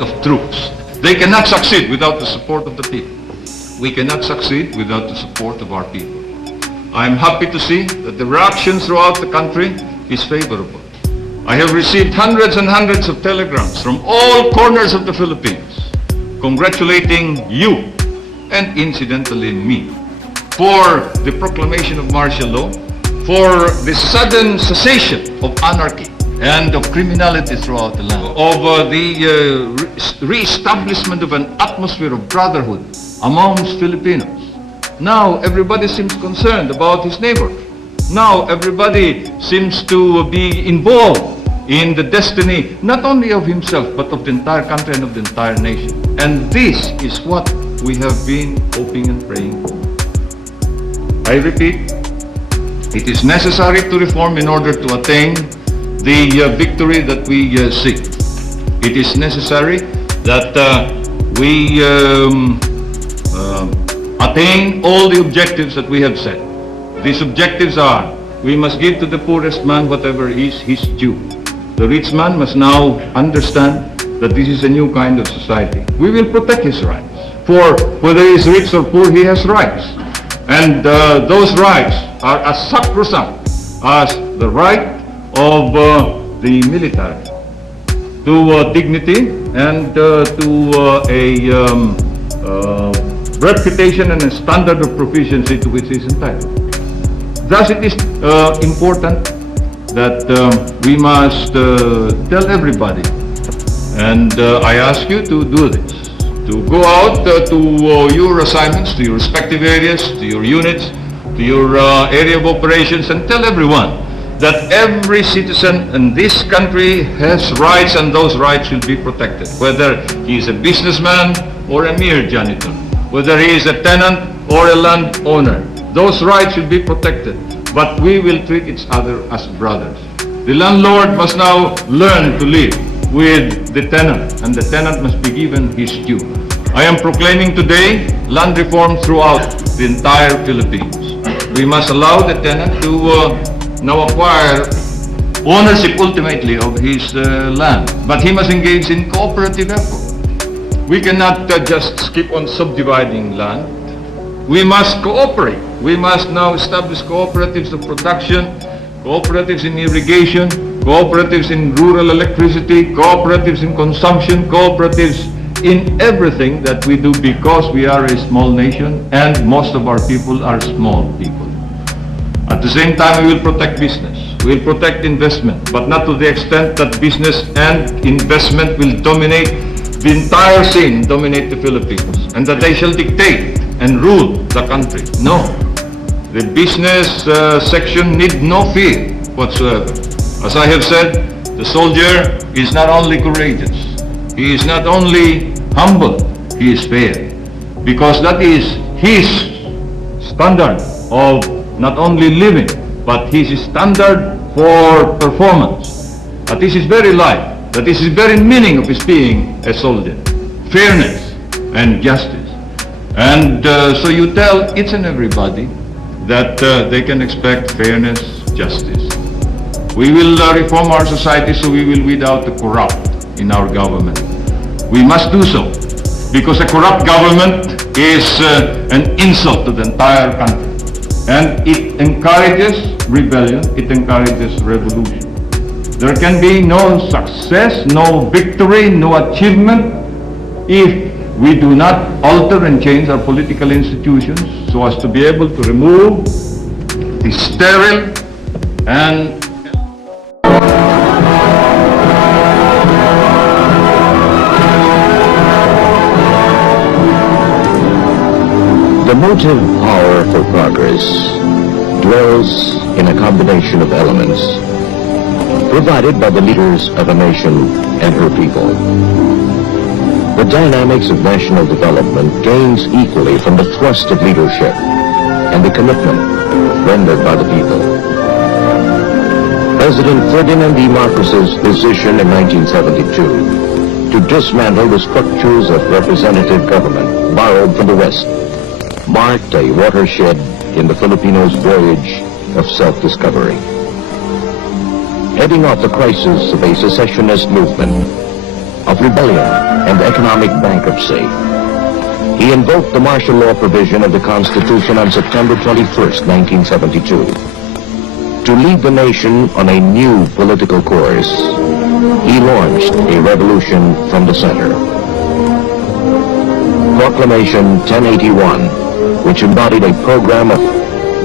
of troops. They cannot succeed without the support of the people. We cannot succeed without the support of our people. I'm happy to see that the reaction throughout the country is favorable. I have received hundreds and hundreds of telegrams from all corners of the Philippines congratulating you and incidentally me for the proclamation of martial law, for the sudden cessation of anarchy and of criminality throughout the land, of the re-establishment of an atmosphere of brotherhood amongst Filipinos. Now everybody seems concerned about his neighbor. Now everybody seems to be involved in the destiny not only of himself but of the entire country and of the entire nation. And this is what we have been hoping and praying for. I repeat, it is necessary to reform in order to attain the victory that we seek. It is necessary that we attain all the objectives that we have set. These objectives are: we must give to the poorest man whatever is his due. The rich man must now understand that this is a new kind of society. We will protect his rights. For whether he is rich or poor, he has rights. And those rights are as sacrosanct as the right of the military to dignity and to a reputation and a standard of proficiency to which he is entitled. Thus it is important that we must tell everybody, and I ask you to do this, to go out to your assignments, to your respective areas, to your units, to your area of operations, and tell everyone that every citizen in this country has rights, and those rights will be protected, whether he is a businessman or a mere janitor, whether he is a tenant or a landowner. Those rights will be protected, but we will treat each other as brothers. The landlord must now learn to live with the tenant, and the tenant must be given his due. I am proclaiming today land reform throughout the entire Philippines. We must allow the tenant to now acquire ownership ultimately of his land, but he must engage in cooperative effort. We cannot just keep on subdividing land. We must cooperate. We must now establish cooperatives of production, cooperatives in irrigation, cooperatives in rural electricity, cooperatives in consumption, cooperatives in everything that we do, because we are a small nation and most of our people are small people. At the same time, we will protect business. We will protect investment, but not to the extent that business and investment will dominate the entire scene, dominate the Philippines, and that they shall dictate and rule the country. No. The business section need no fear whatsoever. As I have said, the soldier is not only courageous, he is not only humble, he is fair. Because that is his standard of not only living, but his standard for performance. That is his very life. That is the very meaning of his being a soldier. Fairness and justice. And so you tell each and everybody that they can expect fairness, justice. We will reform our society so we will weed out the corrupt in our government. We must do so because a corrupt government is an insult to the entire country. And it encourages rebellion, it encourages revolution. There can be no success, no victory, no achievement if we do not alter and change our political institutions so as to be able to remove the sterile and the motive power for progress dwells in a combination of elements provided by the leaders of a nation and her people. The dynamics of national development gains equally from the thrust of leadership and the commitment rendered by the people. President Ferdinand E. Marcos's decision in 1972 to dismantle the structures of representative government borrowed from the West marked a watershed in the Filipinos' voyage of self-discovery. Heading off the crisis of a secessionist movement, of rebellion and economic bankruptcy. He invoked the martial law provision of the Constitution on September 21st, 1972, to lead the nation on a new political course. He launched a revolution from the center. Proclamation 1081, which embodied a program of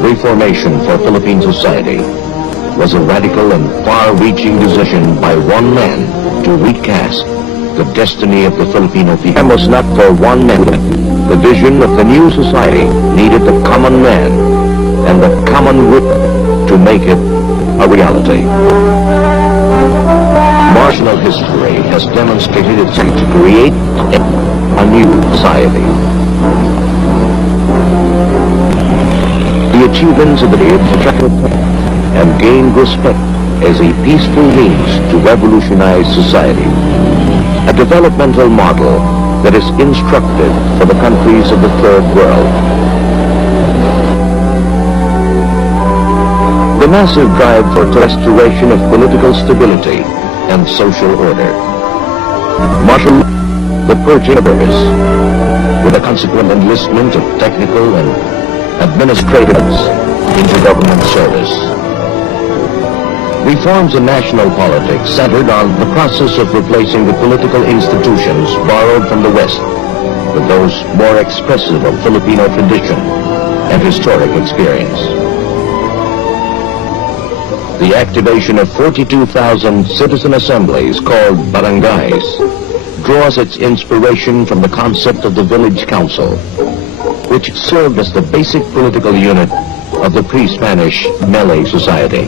reformation for Philippine society, was a radical and far-reaching decision by one man to recast the destiny of the Filipino people. It was not for one man. The vision of the new society needed the common man and the common whip to make it a reality. Martial history has demonstrated its need to create a new society. The achievements of the day have gained respect as a peaceful means to revolutionize society, a developmental model that is instructive for the countries of the Third World. The massive drive for restoration of political stability and social order. Martial law, the purging of service, with a consequent enlistment of technical and administrators into government service. Reforms in national politics centered on the process of replacing the political institutions borrowed from the West with those more expressive of Filipino tradition and historic experience. The activation of 42,000 citizen assemblies called barangays draws its inspiration from the concept of the village council, which served as the basic political unit of the pre-Spanish Malay society.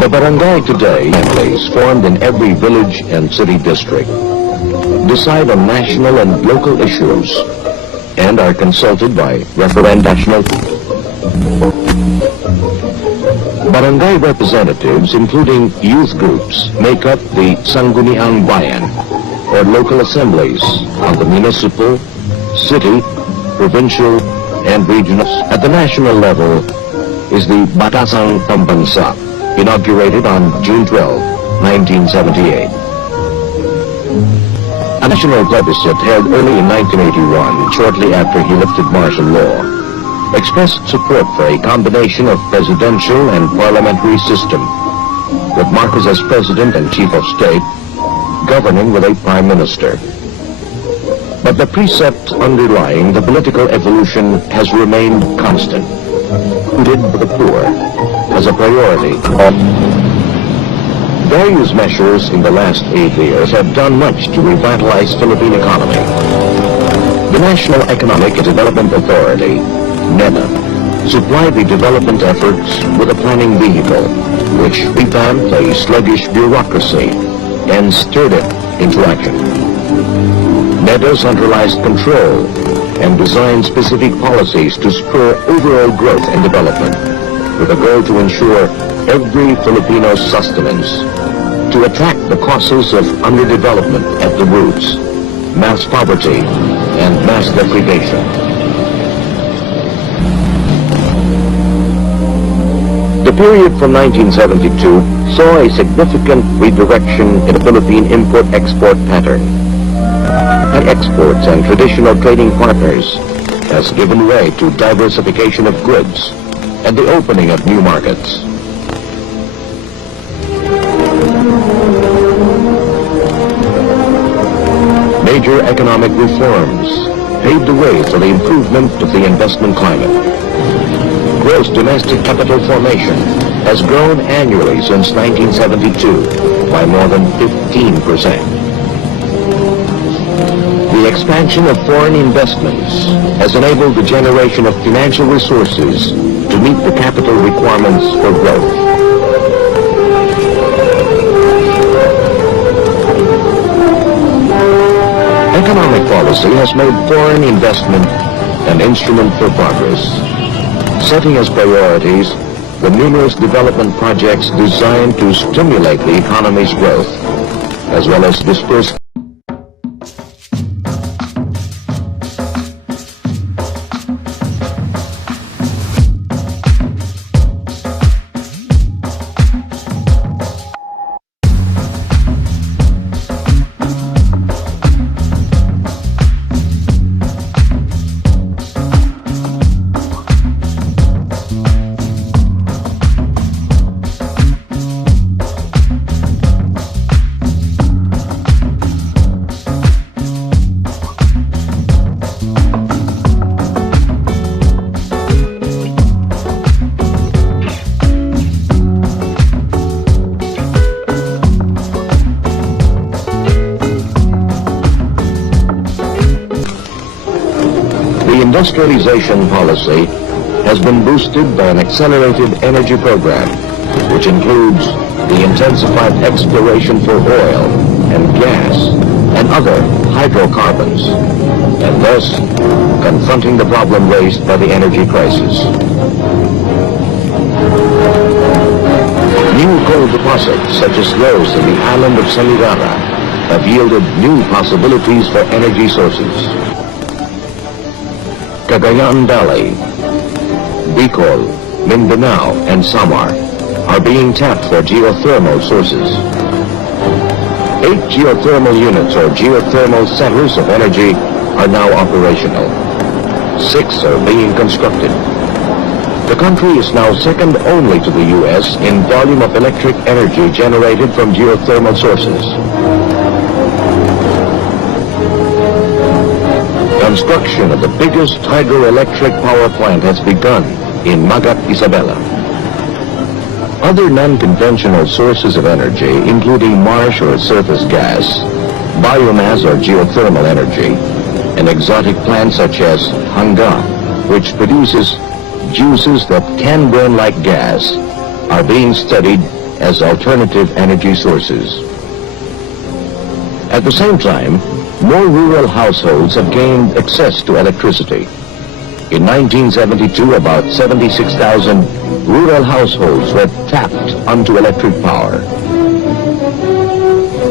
The barangay today, families formed in every village and city district, decide on national and local issues and are consulted by referendum. Barangay representatives, including youth groups, make up the Sangguniang Bayan, or local assemblies on the municipal, city, provincial, and regional. At the national level is the Batasang Pambansa, inaugurated on June 12, 1978. A national plebiscite held early in 1981, shortly after he lifted martial law, expressed support for a combination of presidential and parliamentary system, with Marcos as president and chief of state, governing with a prime minister. But the precept underlying the political evolution has remained constant, rooted for the poor as a priority. Various measures in the last 8 years have done much to revitalize Philippine economy. The National Economic Development Authority, NEDA, supplied the development efforts with a planning vehicle, which revamped a sluggish bureaucracy and stirred it into action. NEDA centralized control and designed specific policies to spur overall growth and development, with a goal to ensure every Filipino's sustenance, to attack the causes of underdevelopment at the roots, mass poverty, and mass deprivation. The period from 1972 saw a significant redirection in the Philippine import-export pattern. And exports and traditional trading partners has given way to diversification of goods and the opening of new markets. Major economic reforms paved the way for the improvement of the investment climate. Gross domestic capital formation has grown annually since 1972 by more than 15%. The expansion of foreign investments has enabled the generation of financial resources to meet the capital requirements for growth. Economic policy has made foreign investment an instrument for progress, setting as priorities the numerous development projects designed to stimulate the economy's growth, as well as disperse industrialization policy has been boosted by an accelerated energy program, which includes the intensified exploration for oil and gas and other hydrocarbons, and thus confronting the problem raised by the energy crisis. New coal deposits, such as those in the island of Salidara, have yielded new possibilities for energy sources. Cagayan Valley, Bicol, Mindanao, and Samar are being tapped for geothermal sources. 8 geothermal units or geothermal centers of energy are now operational. 6 are being constructed. The country is now second only to the U.S. in volume of electric energy generated from geothermal sources. Construction of the biggest hydroelectric power plant has begun in Magat Isabela. Other non-conventional sources of energy, including marsh or surface gas, biomass or geothermal energy, and exotic plants such as hanga, which produces juices that can burn like gas, are being studied as alternative energy sources. At the same time, more rural households have gained access to electricity. In 1972, about 76,000 rural households were tapped onto electric power.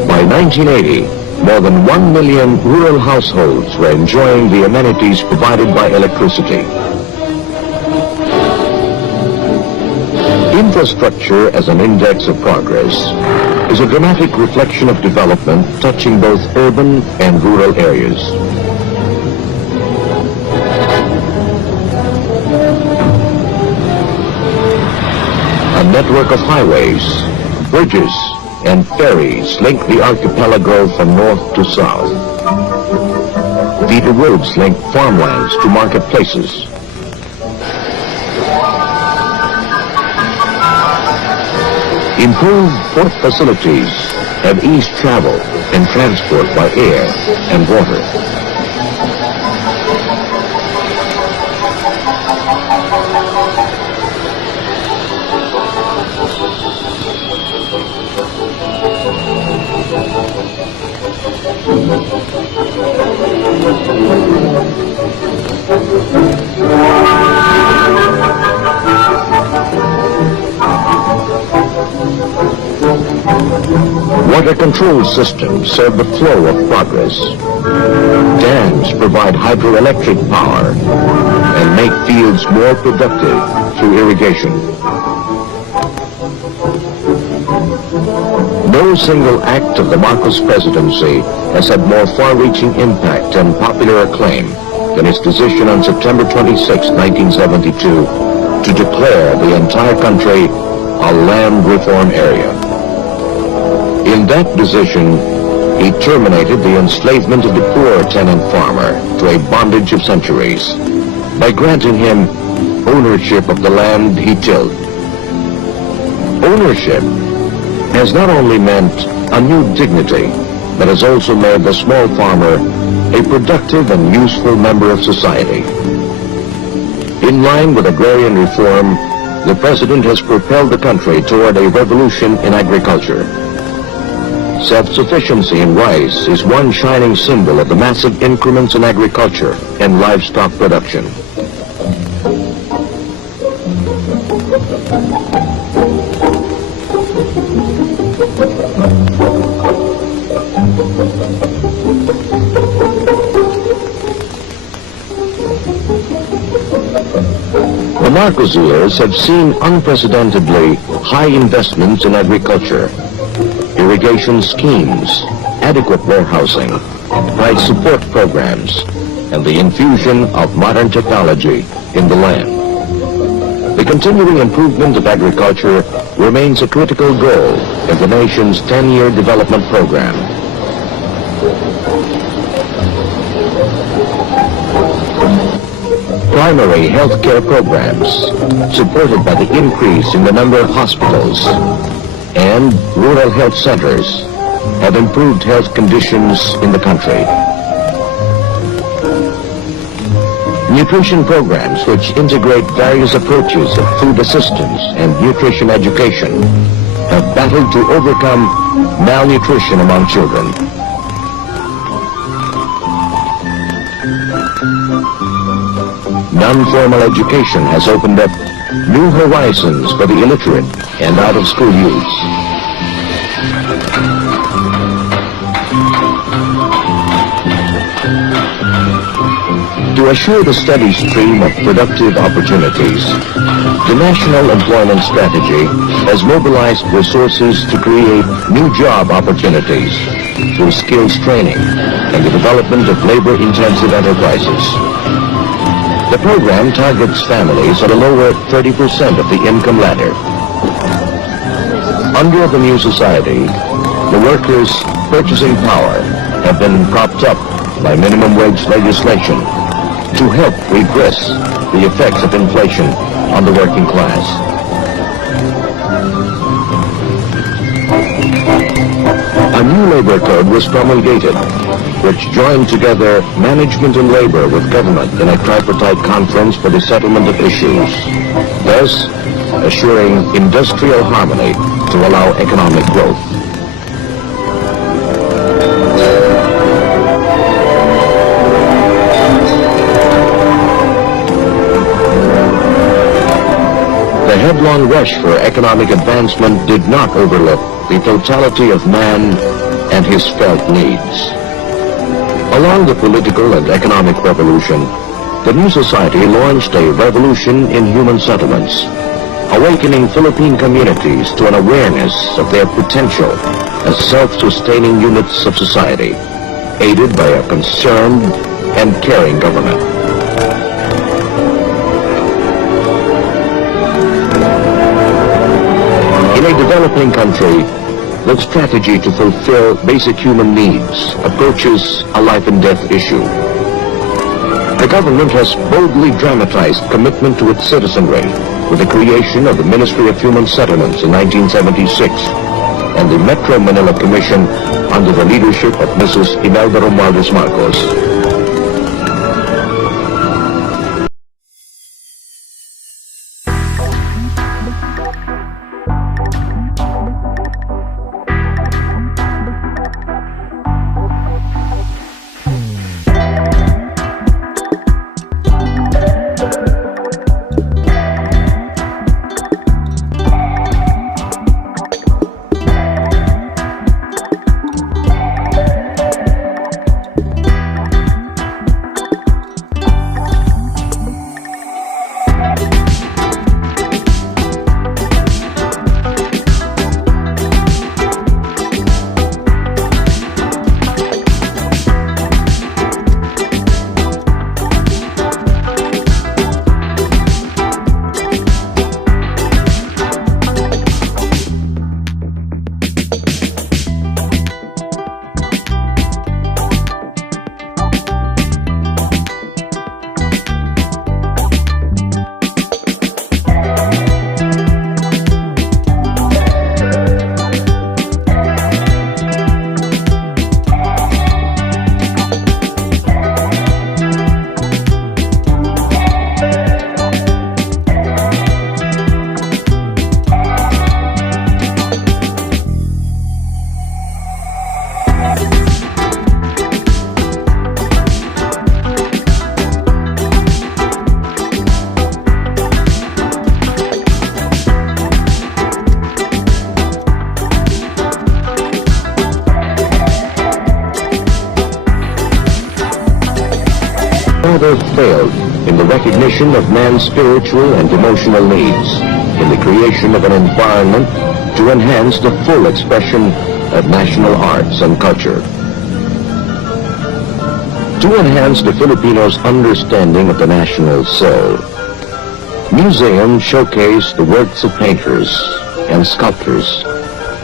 By 1980, more than 1 million rural households were enjoying the amenities provided by electricity. Infrastructure as an index of progress is a dramatic reflection of development touching both urban and rural areas. A network of highways, bridges, and ferries link the archipelago from north to south. Feeder roads link farmlands to marketplaces. Improved port facilities have eased travel and transport by air and water. Water control systems serve the flow of progress. Dams provide hydroelectric power and make fields more productive through irrigation. No single act of the Marcos presidency has had more far-reaching impact and popular acclaim than his decision on September 26, 1972, to declare the entire country a land reform area. In that decision, he terminated the enslavement of the poor tenant farmer to a bondage of centuries by granting him ownership of the land he tilled. Ownership has not only meant a new dignity, but has also made the small farmer a productive and useful member of society. In line with agrarian reform, the President has propelled the country toward a revolution in agriculture. Self-sufficiency in rice is one shining symbol of the massive increments in agriculture and livestock production. The Marcos years have seen unprecedentedly high investments in agriculture, irrigation schemes, adequate warehousing, price support programs, and the infusion of modern technology in the land. The continuing improvement of agriculture remains a critical goal in the nation's 10-year development program. Primary health care programs, supported by the increase in the number of hospitals, and rural health centers have improved health conditions in the country. Nutrition programs which integrate various approaches of food assistance and nutrition education have battled to overcome malnutrition among children. Non-formal education has opened up new horizons for the illiterate and out-of-school youths. To assure the steady stream of productive opportunities, the National Employment Strategy has mobilized resources to create new job opportunities through skills training and the development of labor-intensive enterprises. The program targets families at a lower 30% of the income ladder. Under the new society, the workers' purchasing power have been propped up by minimum wage legislation to help redress the effects of inflation on the working class. A new labor code was promulgated, which joined together management and labor with government in a tripartite conference for the settlement of issues, thus assuring industrial harmony to allow economic growth. The headlong rush for economic advancement did not overlook the totality of man and his felt needs. Along the political and economic revolution, the new society launched a revolution in human settlements, awakening Philippine communities to an awareness of their potential as self-sustaining units of society, aided by a concerned and caring government. In a developing country, the strategy to fulfill basic human needs approaches a life and death issue. The government has boldly dramatized commitment to its citizenry with the creation of the Ministry of Human Settlements in 1976 and the Metro Manila Commission under the leadership of Mrs. Imelda Romualdez Marcos. Rather failed in the recognition of man's spiritual and emotional needs, in the creation of an environment to enhance the full expression of national arts and culture. To enhance the Filipinos' understanding of the national soul, museums showcase the works of painters and sculptors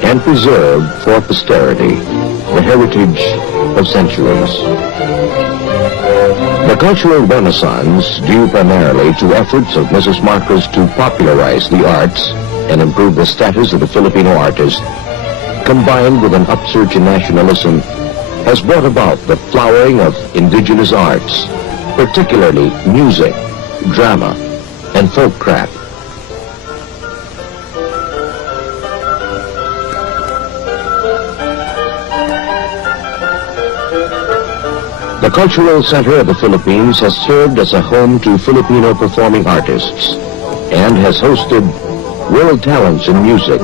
and preserve for posterity the heritage of centuries. The cultural renaissance, due primarily to efforts of Mrs. Marcos to popularize the arts and improve the status of the Filipino artist, combined with an upsurge in nationalism, has brought about the flowering of indigenous arts, particularly music, drama, and folk craft. The cultural center of the Philippines has served as a home to Filipino performing artists and has hosted world talents in music,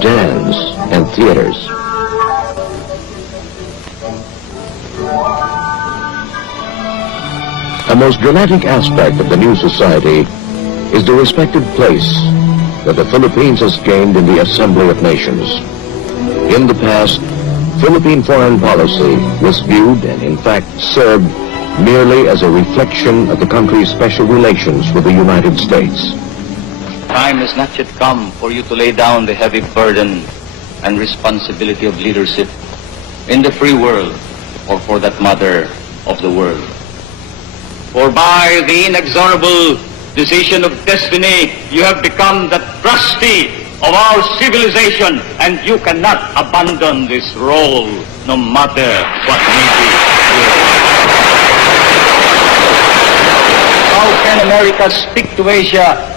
dance, and theaters. A most dramatic aspect of the new society is the respected place that the Philippines has gained in the Assembly of Nations. In the past, Philippine foreign policy was viewed and in fact served merely as a reflection of the country's special relations with the United States. Time has not yet come for you to lay down the heavy burden and responsibility of leadership in the free world, or for that matter, of the world. For by the inexorable decision of destiny, you have become the trustee of our civilization, and you cannot abandon this role, no matter what may be. How can America speak to Asia?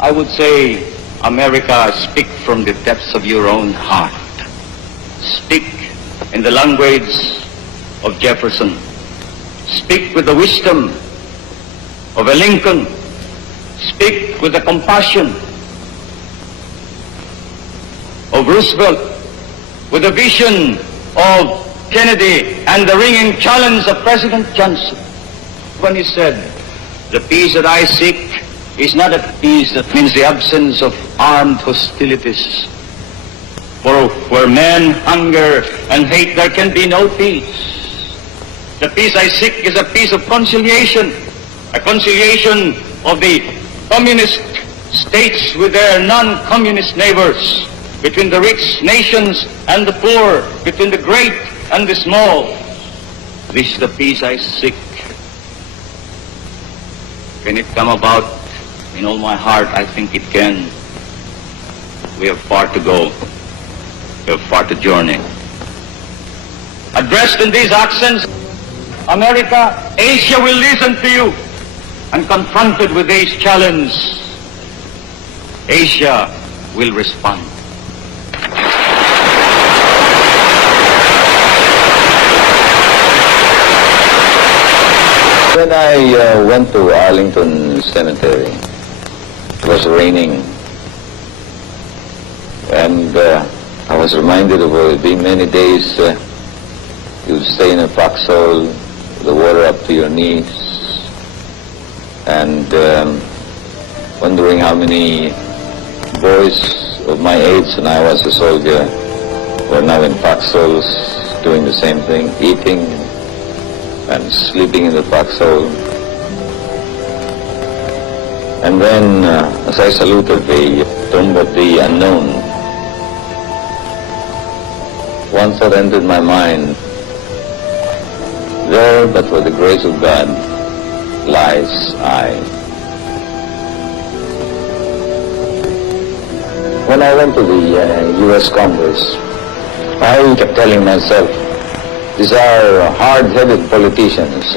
I would say, America, speak from the depths of your own heart. Speak in the language of Jefferson. Speak with the wisdom of a Lincoln. Speak with the compassion of Roosevelt, with the vision of Kennedy, and the ringing challenge of President Johnson, when he said, "The peace that I seek is not a peace that means the absence of armed hostilities. For where men hunger and hate, there can be no peace. The peace I seek is a peace of conciliation, a conciliation of the communist states with their non-communist neighbors, between the rich nations and the poor, between the great and the small. This is the peace I seek. Can it come about? In all my heart, I think it can. We have far to go. We have far to journey." Addressed in these accents, America, Asia will listen to you. And confronted with these challenges, Asia will respond. When I went to Arlington Cemetery, it was raining, and I was reminded of it being many days you'd stay in a foxhole, the water up to your knees, and wondering how many boys of my age when I was a soldier were now in foxholes doing the same thing, eating and sleeping in the foxhole. And then, as I saluted the tomb of the unknown, one thought entered my mind: there, but for the grace of God, lies I. When I went to the U.S. Congress, I kept telling myself, these are hard-headed politicians.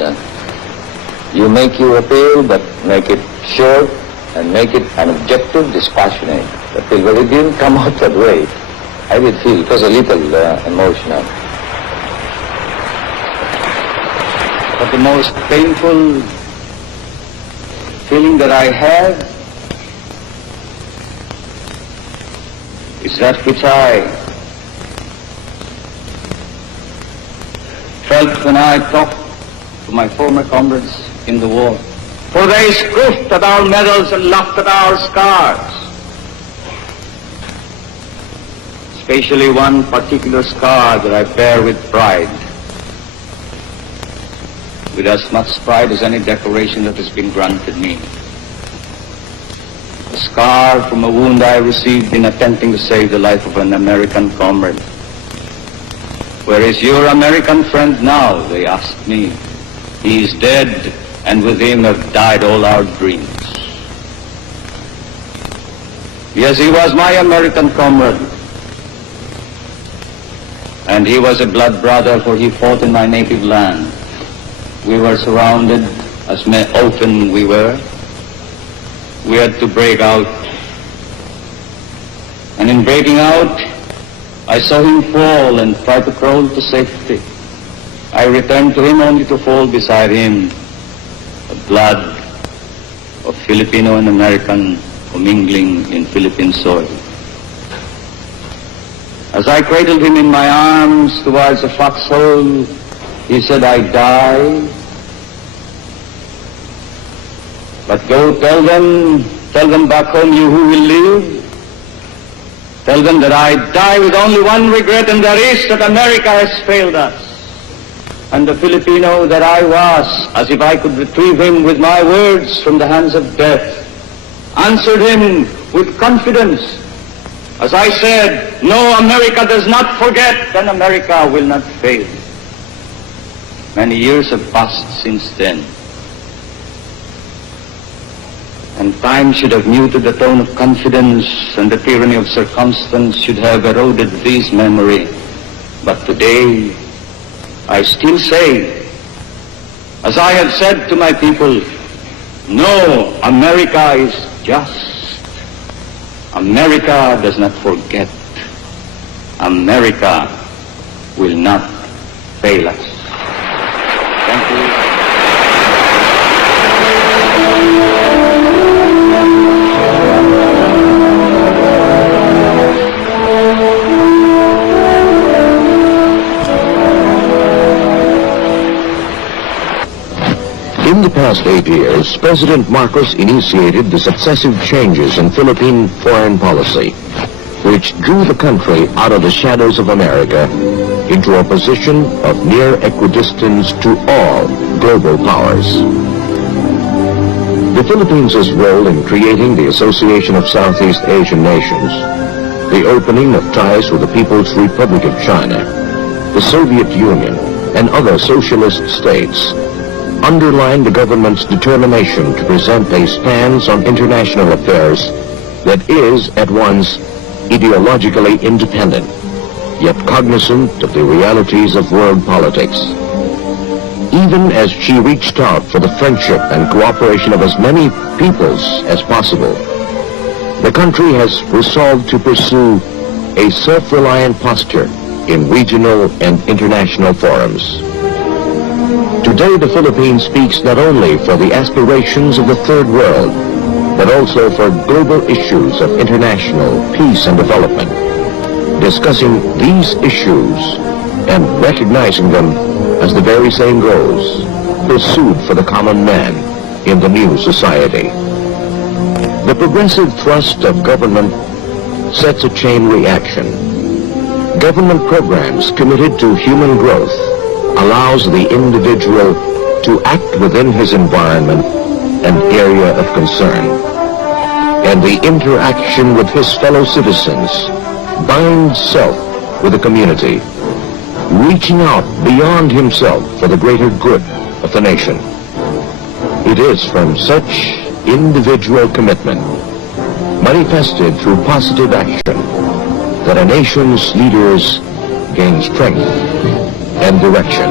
You make your appeal, but make it short and make it an objective, dispassionate appeal. But it didn't come out that way. I did feel it was a little emotional. But the most painful feeling that I had is that which I felt when I talked to my former comrades in the war. For they scoffed at our medals and laughed at our scars. Especially one particular scar that I bear with pride. With as much pride as any decoration that has been granted me. A scar from a wound I received in attempting to save the life of an American comrade. Where is your American friend now? They asked me. He is dead, and with him have died all our dreams. Yes, he was my American comrade. And he was a blood brother, for he fought in my native land. We were surrounded as often we were, we had to break out. And in breaking out, I saw him fall and try to crawl to safety. I returned to him only to fall beside him, the blood of Filipino and American commingling in Philippine soil. As I cradled him in my arms towards the foxhole, he said, "I die, but go tell them back home, you who will live, tell them that I die with only one regret, and that is that America has failed us." And the Filipino that I was, as if I could retrieve him with my words from the hands of death, answered him with confidence, as I said, "No, America does not forget, and America will not fail." Many years have passed since then, and time should have muted the tone of confidence, and the tyranny of circumstance should have eroded this memory. But today, I still say, as I have said to my people, no, America is just. America does not forget. America will not fail us. Thank you. In the past 8 years, President Marcos initiated the successive changes in Philippine foreign policy, which drew the country out of the shadows of America into a position of near equidistance to all global powers. The Philippines' role in creating the Association of Southeast Asian Nations, the opening of ties with the People's Republic of China, the Soviet Union, and other socialist states underlined the government's determination to present a stance on international affairs that is at once ideologically independent, yet cognizant of the realities of world politics. Even as she reached out for the friendship and cooperation of as many peoples as possible, the country has resolved to pursue a self-reliant posture in regional and international forums. Today, the Philippines speaks not only for the aspirations of the Third World, but also for global issues of international peace and development, discussing these issues and recognizing them as the very same goals pursued for the common man in the new society. The progressive thrust of government sets a chain reaction. Government programs committed to human growth allows the individual to act within his environment and area of concern, and the interaction with his fellow citizens binds self with the community, reaching out beyond himself for the greater good of the nation. It is from such individual commitment, manifested through positive action, that a nation's leaders gain strength and direction.